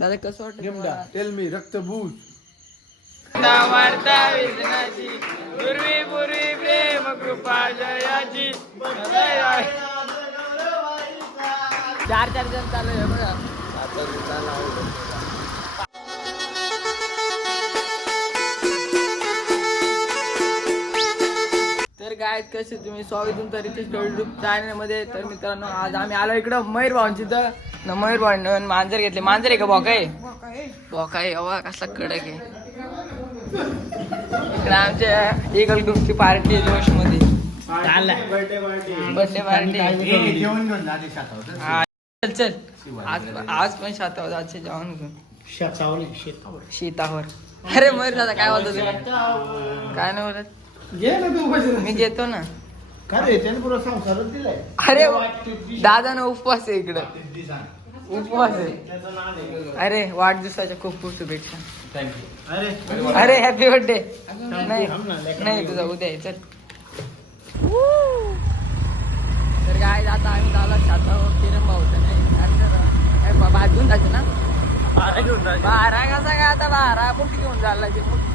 दादा कसं वाटतं निमडा टेल मी रक्तबूज वार्ता विजनाची पूर्वी पूर्वी प्रेम कृपा जयाची. चार चार जण चालू आहे बघा. काय कसे तुम्ही? स्वागत तुमचं रितेश युट्यूब चॅनलमध्ये तर मित्रांनो आज आम्ही आलो इकडं मयूर भाऊंची तर न मयूर भाऊन मांजर घेतले. मांजर आहे का बॉका आहे? बॉका आहे. हवा कसला कडक आहे. इकडे आमच्या इगल ग्रुपची पार्टी आहे जोशमध्ये बर्थडे पार्टी जेवण घेऊन जाते शातावर हा चल चल. आज आज पण शातावर आजचे जेवण घेऊन. शेतावर. अरे मयूर दादा काय बोलतो तुम्ही काय नाही बोलत. घे ना तू पैसे मी घेतो ना. का रे त्याने पुरा संसारच दिलाय? अरे दादा ना उपवास आहे इकडं. उपवास आहे. अरे वाढदिवसाच्या खूप खूप शुभेच्छा. अरे. अरे हॅपी बर्थडे नाही नाही तुझा उद्या आहे चल. तर काय आता आम्ही झाला छातावर किरण भाऊचं नाही. भात घेऊन जायचं ना? बारा कसा काय आता बारा? मुठी घेऊन झाला मुठी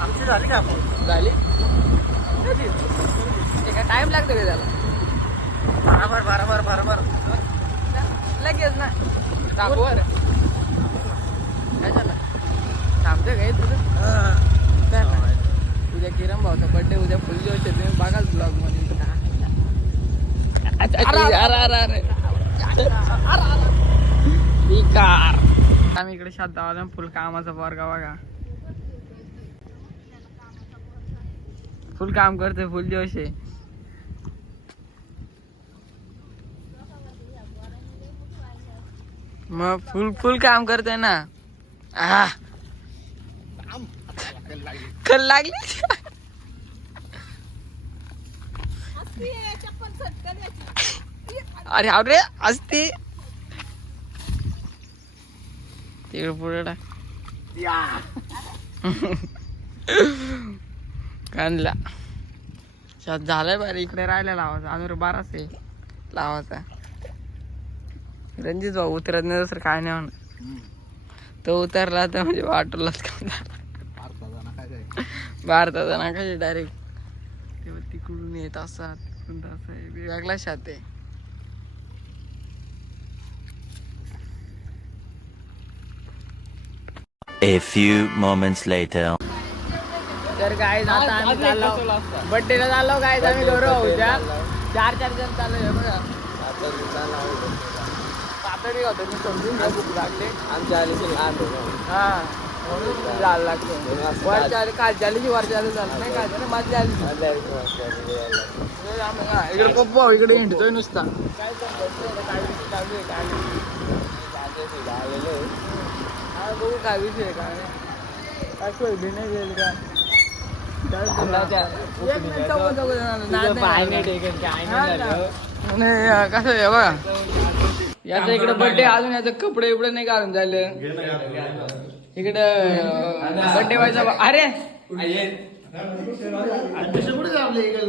आमची झाली का आपण? झाली. टाइम लागतो का त्याला? बरोबर बरोबर बरोबर. लगेच ना. टाकवर काय झालं? थांबतं काय तुझं. उद्या किरण भाऊचा बर्थडे उद्या फुल आहे. तुम्ही बघाच ब्लॉगमध्ये. अरे, अरे, अरे, अरे. बेकार. आम्ही इकडे शांत आहोत. फुल कामाचा वर्ग बघा. फुल काम करतोय फुल दिवस आहे. मग फुल फुल काम करतोय ना. आ कल लागली. अरे अरे असते तिकडे पुढे टाक. कांदला शात झालंय बरं इकडे राहिला लावायचा अजून बाराच आहे. लावायचा. रणजित भाऊ उतरत नाही दुसरं काय नाही होणार तो उतरला तर म्हणजे वाटलाच काय भारताचा ना काय डायरेक्ट तेव्हा तिकडून येत असतात. तिकडून तसं आहे. वेगळा शात आहे. A few moments later. तर काय आता आम्ही चाललो. बड्डेला चाललो काय आम्ही गौरव भाऊच्या. चार चार जण चाललो आहे बघा. होतं मी समजून घ्या भूक लागले. आमच्या लहान हा. म्हणून जायला लागतं वरच्या आली कालच्या आली की वरच्या आली झालं. नाही काय झालं. आली इकडे पप्पा इकडे हिंडतोय नुसता. काय चालू आहे. हा, बघू काय विषय काय. काय सोय बी नाही गेली का? काय नाही कसं आहे बघा. याचा इकडे बर्थडे अजून याचं कपडे बिपडे नाही घालून झालं. इकडं बर्थडे व्हायचा अरे!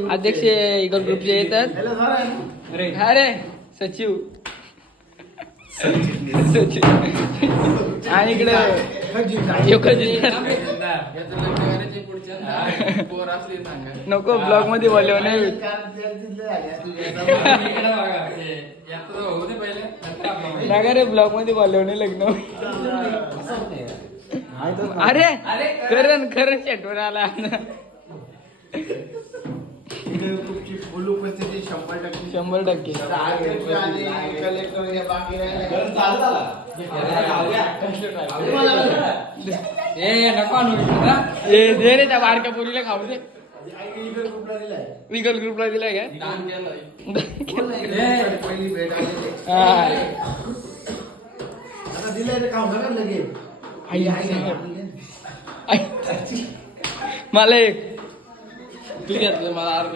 अध्यक्ष इगल ग्रुपचे येतात. अरे सचिव. सचिव. आणि इकडे नको ब्लॉगमध्ये बोलले नाही नका रे ब्लॉगमध्ये बोलवणे लग्न अरे करण करण शेटवर आला फुल उपस्थिती शंभर टक्के शंभर टक्के ए दे रे त्या बारक्या पोरीला खाऊ दे. विगल ग्रुपला दिलाय का हा. आई, आई. मला एक. तू घेतलं मला अर्ध.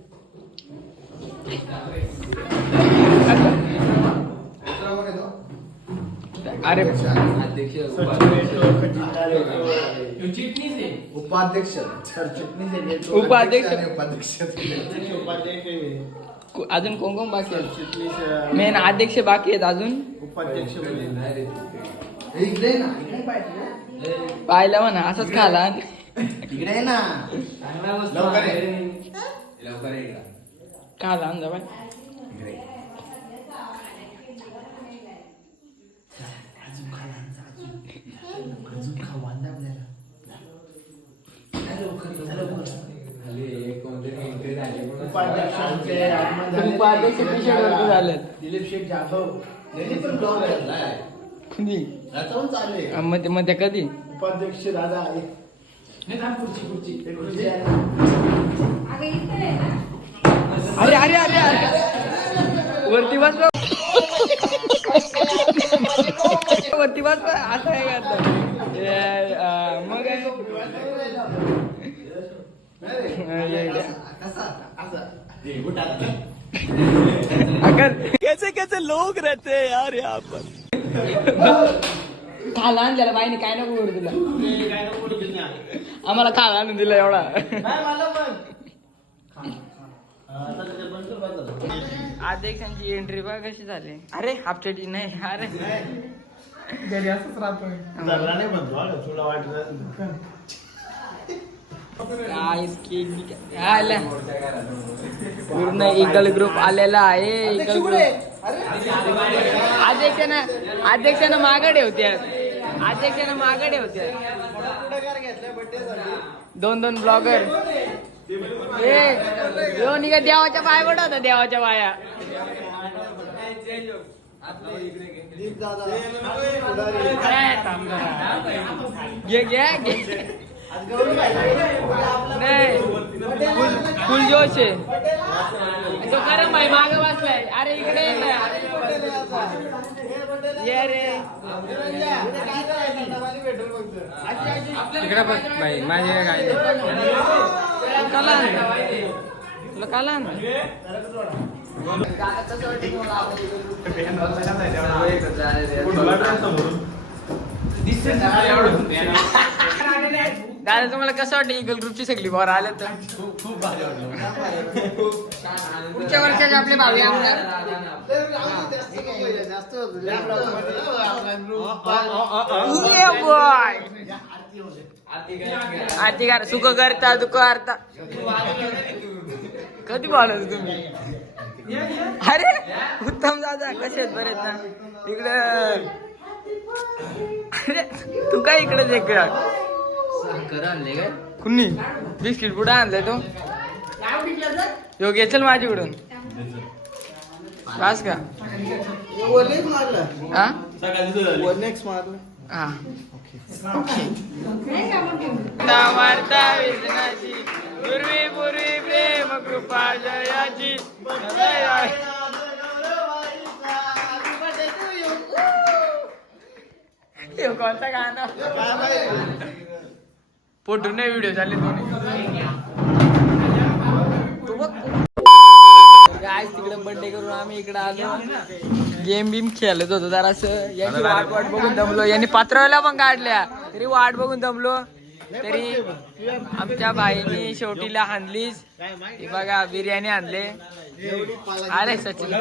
अरे उपाध्यक्ष उपाध्यक्ष. उपाध्यक्ष उपाध्यक्ष. को- अजून कोण कोण बाकी आहेत? मेन अध्यक्ष बाकी आहेत अजून? उपाध्यक्ष पाहिलं म्हणा असंच खाला. इकडे आहे ना. लवकर ये. जा बाय उपाध्यक्ष आमचे आगमन झाले. उपाध्यक्ष t-shirt वरती झालेत. दिलीप शेठ जाधव त्यांनी पण ब्लॉग घातलाय कुणी आता पण चालू आहे अं, मग ते मग ते कधी उपाध्यक्ष दादा आहे खुर्ची खुर्ची ते खुर्ची आहे. अरे अरे अरे अरे वरती बस बा. वरती बस बा. असं आहे का मग हे. अगर कैसे कैसे लोग रहते हैं यार यहाँ पर खाला आणलेला बाईने काय नको तुला बोलू बिन्या. आम्हाला खाला आणून दिला एवढा हा. अध्यक्षांची एंट्री बघ कशी झाली अरे हापचडी नाही अरे हा, स्किन बी- आला. पूर्ण इगल ग्रुप आलेला आहे इगल ग्रुप अध्यक्षानं अध्यक्षानं मागडे होते अध्यक्षानं मागडे होते दोन दोन ब्लॉगर यो निघा देवाच्या पाय पडा होता देवाच्या पाया. काय घे घे नाही फुल जोश आहे तो करम भाई माग बसलाय. अरे इकडे ये रे. इकडे भाई माझे काय काला तुला काला दादा तुम्हाला कसं वाटतं इगल ग्रुपची सगळी बॉर आल्या तर? पुढच्या वर्षाचे आपले भावी आमदार. आरती कर सुख करता दुःख करता. कधी बोलायचं तुम्ही? अरे उत्तम दादा कसे आहेत? बरेच ना? इकडं. अरे तू काय इकडे इकडं आणले काय कुणी? बिस्किट कुठं आणलंय तो? यो घेचल माझ्याकडून. बस का? हा हा. वार्ता वेदनाची पूर्वी पूर्वी प्रेम कृपा जयाची. कोणता गाणं? फोटो नाही व्हिडिओ झाले दोन्ही तू बघ काय तिकडे बर्थडे करून आम्ही इकडे आलो. गेम बिम खेळत होतो जरासं. यांची वाट वाट बघून दमलो. यांनी पात्रवल्या पण काढल्या. तरी वाट बघून दमलो. तरी आमच्या बाईनी शेवटीला हाणलीच. ती बघा बिर्याणी आणले. अरे सचिन.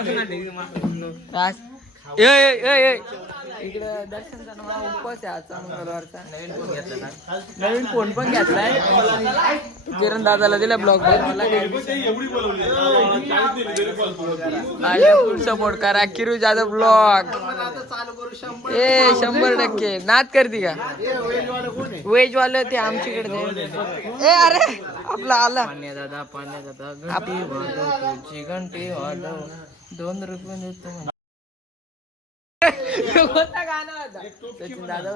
रास. ए, ए, ए, ए. इकडं दर्शनचा ना मला उपवास आहे आजचा मंगळवारचा. नवीन फोन घेतला ना? नवीन फोन पण घेतलाय. किरण दादाला दिला ब्लॉग मला काय फुल सपोर्ट करा. किरू जाधव ब्लॉग ए शंभर टक्के. नाद करते का? वेजवालं ते आमच्याकडे. ए अरे आपला आला. पाण्या दादा पाण्या दादा घंटी वाजव तुझी घंटी वाजव. दोन रुपये देतो. कोणता गाणं होता सचिन दादा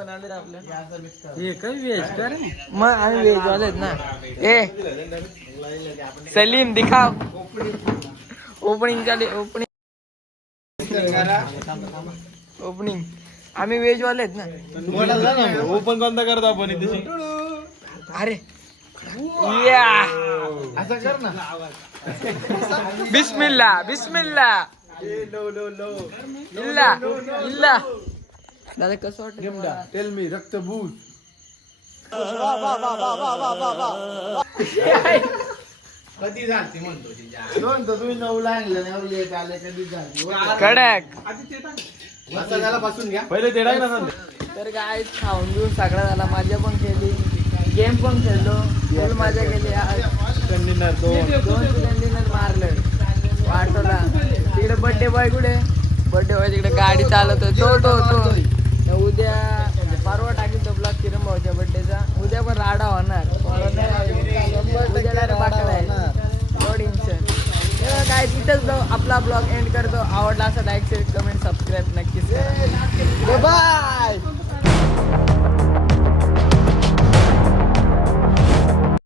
हे काय वेज कर मग आम्ही वेज वाले ना? ए सलीम दिखाव ओपनिंग झाली ओपनिंग ओपनिंग. आम्ही वेज वाले आहेत ना. ओपन कोणता करतो आपण इथे अरे या असं कर ना बिस्मिल्ला बिस्मिल्ला. इल्ला इल्ला. दादा कसं वाटतं टेल मी रक्तबूज कधी झालते म्हणतो तुम्ही नऊ आणलं नऊ लेट आले कधी झाली? कडक. असं त्याला बसून घ्या. पहिले ते टाक ना. तर काय खाऊन घेऊन सगळा झाला मजा पण केली गेम पण खेळलो फुल मजा केली आज. कंडिनर दोन. दोन मारलं. वाटोला. तिकडे बर्थडे बॉय कुठे? बर्थडे बॉय तिकडे गाडी चालवतोय. तो तो तो.